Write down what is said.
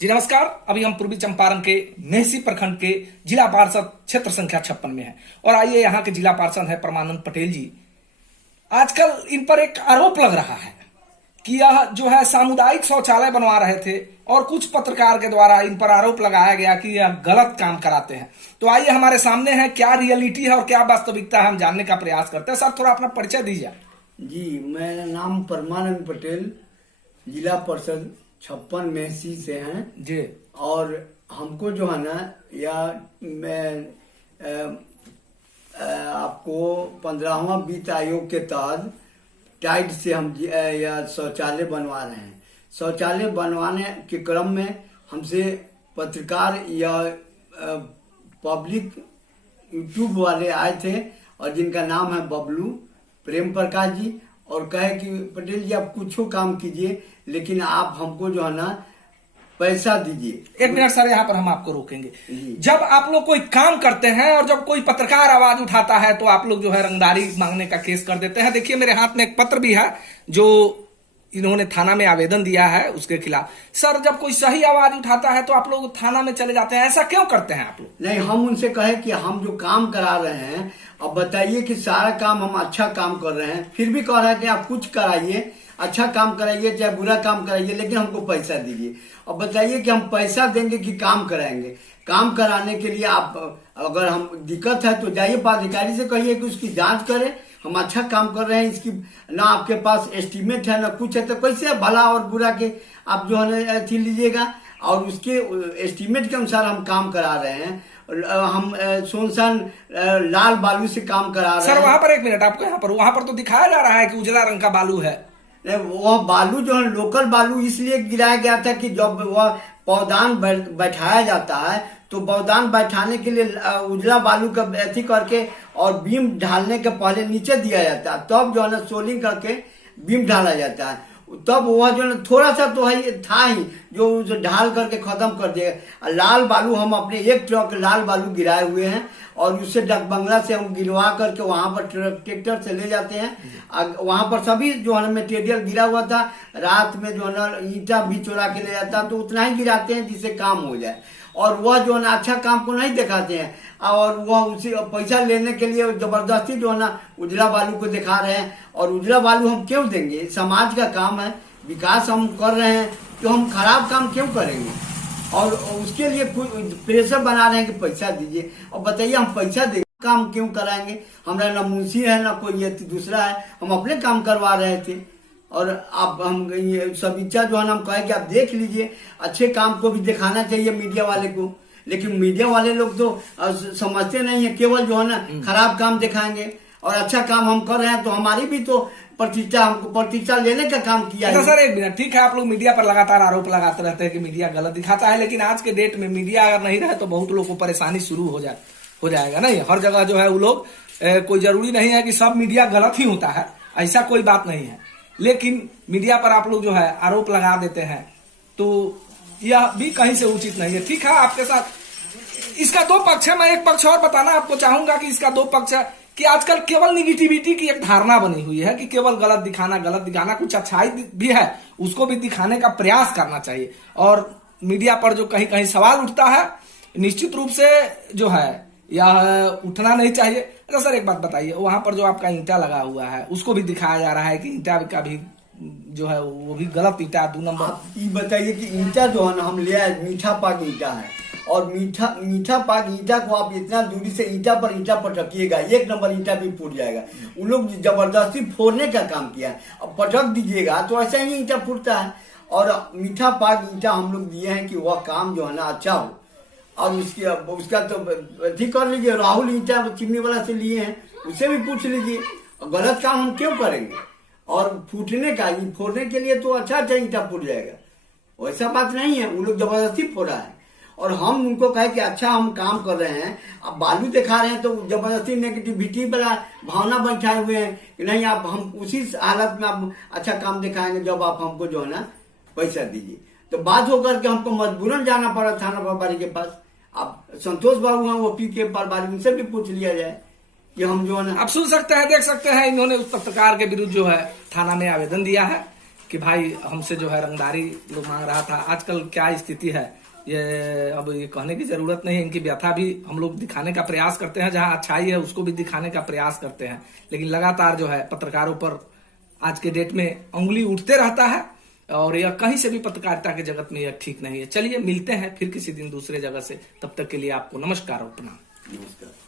जी नमस्कार। अभी हम पूर्वी चंपारण के मेहसी प्रखंड के जिला पार्षद क्षेत्र संख्या 56 में हैं और आइए यहाँ के जिला पार्षद है परमानंद पटेल जी। आजकल इन पर एक आरोप लग रहा है कि यह जो है सामुदायिक शौचालय बनवा रहे थे और कुछ पत्रकार के द्वारा इन पर आरोप लगाया गया कि यह गलत काम कराते हैं। तो आइए हमारे सामने है क्या रियलिटी है और क्या वास्तविकता है, हम जानने का प्रयास करते हैं। सर थोड़ा अपना परिचय दीजिए। जी, मेरा नाम परमानंद पटेल, जिला परिषद 56 मेहसी से हैं जी। और हमको जो है ना या मैं आपको 15वां वित्त आयोग के तहत टाइड से हम या शौचालय बनवा रहे हैं। शौचालय बनवाने के क्रम में हमसे पत्रकार या पब्लिक यूट्यूब वाले आए थे और जिनका नाम है बबलू प्रेम प्रकाश जी, और कहे कि पटेल जी आप कुछ काम कीजिए लेकिन आप हमको जो है ना पैसा दीजिए। एक मिनट सर, यहाँ पर हम आपको रोकेंगे। जब आप लोग कोई काम करते हैं और जब कोई पत्रकार आवाज उठाता है तो आप लोग जो है रंगदारी मांगने का केस कर देते हैं। देखिए मेरे हाथ में एक पत्र भी है जो इन्होंने थाना में आवेदन दिया है उसके खिलाफ। सर जब कोई सही आवाज उठाता है तो आप लोग थाना में चले जाते हैं, ऐसा क्यों करते हैं आप लोग? नहीं, हम उनसे कहे कि हम जो काम करा रहे हैं, अब बताइए कि सारा काम हम अच्छा काम कर रहे हैं, फिर भी कह रहे हैं कि आप कुछ कराइए, अच्छा काम कराइए चाहे बुरा काम कराइए, लेकिन हमको पैसा दीजिए। अब बताइए कि हम पैसा देंगे कि काम कराएंगे? काम कराने के लिए आप अगर हम दिक्कत है तो जाइए पदाधिकारी से कहिए कि उसकी जांच करे, हम अच्छा काम कर रहे हैं, इसकी ना आपके पास एस्टीमेट है ना कुछ है, तो कैसे भला और बुरा के आप जो है अथी लीजिएगा। और उसके एस्टीमेट के अनुसार हम काम करा रहे हैं। हम सोनसन लाल बालू से काम करा रहे हैं। सर वहां पर एक मिनट, आपको वहां पर तो दिखाया जा रहा है कि उजला रंग का बालू है। वह बालू जो है लोकल बालू इसलिए गिराया गया था कि जब वह पौधान बैठाया जाता है तो पौधान बैठाने के लिए उजला बालू का अथी करके और बीम ढालने के पहले नीचे दिया जाता है, तब जो है ना सोलिंग करके बीम ढाला जाता है। तब वह जो है थोड़ा सा तो है था ही जो ढाल करके खत्म कर देगा। लाल बालू हम अपने एक ट्रक लाल बालू गिराए हुए हैं और उससे डक बंगला से हम गिरवा करके वहां पर ट्रैक्टर से ले जाते हैं। वहां पर सभी जो है मटेरियल गिरा हुआ था, रात में जो है ना ईंटा भी चुरा के ले जाता, तो उतना ही गिराते हैं जिससे काम हो जाए। और वह जो है ना अच्छा काम को नहीं दिखाते हैं और वह उसी पैसा लेने के लिए जबरदस्ती जो है ना उजला बालू को दिखा रहे हैं। और उजला बालू हम क्यों देंगे? समाज का काम है, विकास हम कर रहे हैं, तो हम खराब काम क्यों करेंगे? और उसके लिए प्रेशर बना रहे हैं कि पैसा दीजिए। और बताइए हम पैसा देंगे, काम क्यों कराएंगे? हमारा ना मुंशी है ना कोई ये दूसरा है, हम अपने काम करवा रहे थे। और आप हम ये सब इच्छा जो है ना हम कहे कि आप देख लीजिए, अच्छे काम को भी दिखाना चाहिए मीडिया वाले को, लेकिन मीडिया वाले लोग तो समझते नहीं है, केवल जो है ना खराब काम दिखाएंगे। और अच्छा काम हम कर रहे हैं तो हमारी भी तो प्रतिष्ठा, हमको प्रतिष्ठा लेने का काम किया है। सर एक मिनट, ठीक है आप लोग मीडिया पर लगातार आरोप लगाते रहते हैं कि मीडिया गलत दिखाता है, लेकिन आज के डेट में मीडिया अगर नहीं रहे तो बहुत लोगों को परेशानी शुरू हो जाएगा। नहीं, हर जगह जो है वो लोग कोई जरूरी नहीं है कि सब मीडिया गलत ही होता है, ऐसा कोई बात नहीं है। लेकिन मीडिया पर आप लोग जो है आरोप लगा देते हैं तो यह भी कहीं से उचित नहीं है। ठीक है, आपके साथ इसका दो पक्ष है। मैं एक पक्ष और बताना आपको चाहूंगा कि इसका दो पक्ष है कि आजकल केवल निगेटिविटी की एक धारणा बनी हुई है कि केवल गलत दिखाना, कुछ अच्छाई भी है उसको भी दिखाने का प्रयास करना चाहिए। और मीडिया पर जो कहीं कहीं सवाल उठता है निश्चित रूप से जो है यह उठना नहीं चाहिए। अच्छा सर एक बात बताइए, वहां पर जो आपका ईंटा लगा हुआ है उसको भी दिखाया जा रहा है कि ईंटा का भी जो है वो भी गलत ईंटा 2 नंबर। आप ये बताइए कि ईंटा जो है ना हम ले आए मीठा पाक ईंटा है, और मीठा पाक ईंटा को आप इतना दूरी से ईंटा पर रखिएगा, 1 नंबर ईंटा भी फूट जाएगा। उन लोग जबरदस्ती फोड़ने का काम किया है, अब पटक दीजिएगा तो ऐसा ही ईंटा फूटता है। और मीठा पाक ईंटा हम लोग दिए हैं कि वह काम जो है ना अच्छा हो। और उसका तो अथी कर लीजिए, राहुल ईंटा चिमनी वाला से लिए हैं, उससे भी पूछ लीजिए। गलत काम हम क्यों करेंगे? और फूटने का फोड़ने के लिए तो अच्छा ईंटा फूट जाएगा, वैसा बात नहीं है। उन लोग जबरदस्ती फोड़ा है और हम उनको कहे कि अच्छा हम काम कर रहे हैं, अब बालू दिखा रहे हैं तो जबरदस्ती नेगेटिविटी वाला भावना बैठाए हुए हैं कि नहीं आप हम उसी हालत में आप अच्छा काम दिखाएंगे जब आप हमको जो है ना पैसा दीजिए। तो बात होकर के हमको मजबूरन जाना पड़ा थाना प्रभारी के पास। अब संतोष बाबू हैं वो पी के प्रभारी, उनसे भी पूछ लिया जाए कि हम जो है ना। आप सुन सकते हैं, देख सकते हैं, इन्होंने उस पत्रकार के विरुद्ध जो है थाना में आवेदन दिया है कि भाई हमसे जो है रंगदारी लोग मांग रहा था। आजकल क्या स्थिति है ये अब ये कहने की जरूरत नहीं है, इनकी व्यथा भी हम लोग दिखाने का प्रयास करते हैं, जहां अच्छाई है उसको भी दिखाने का प्रयास करते हैं, लेकिन लगातार जो है पत्रकारों पर आज के डेट में उंगली उठते रहता है और यह कहीं से भी पत्रकारिता के जगत में यह ठीक नहीं है। चलिए मिलते हैं फिर किसी दिन दूसरे जगह से, तब तक के लिए आपको नमस्कार और प्रणाम। नमस्कार।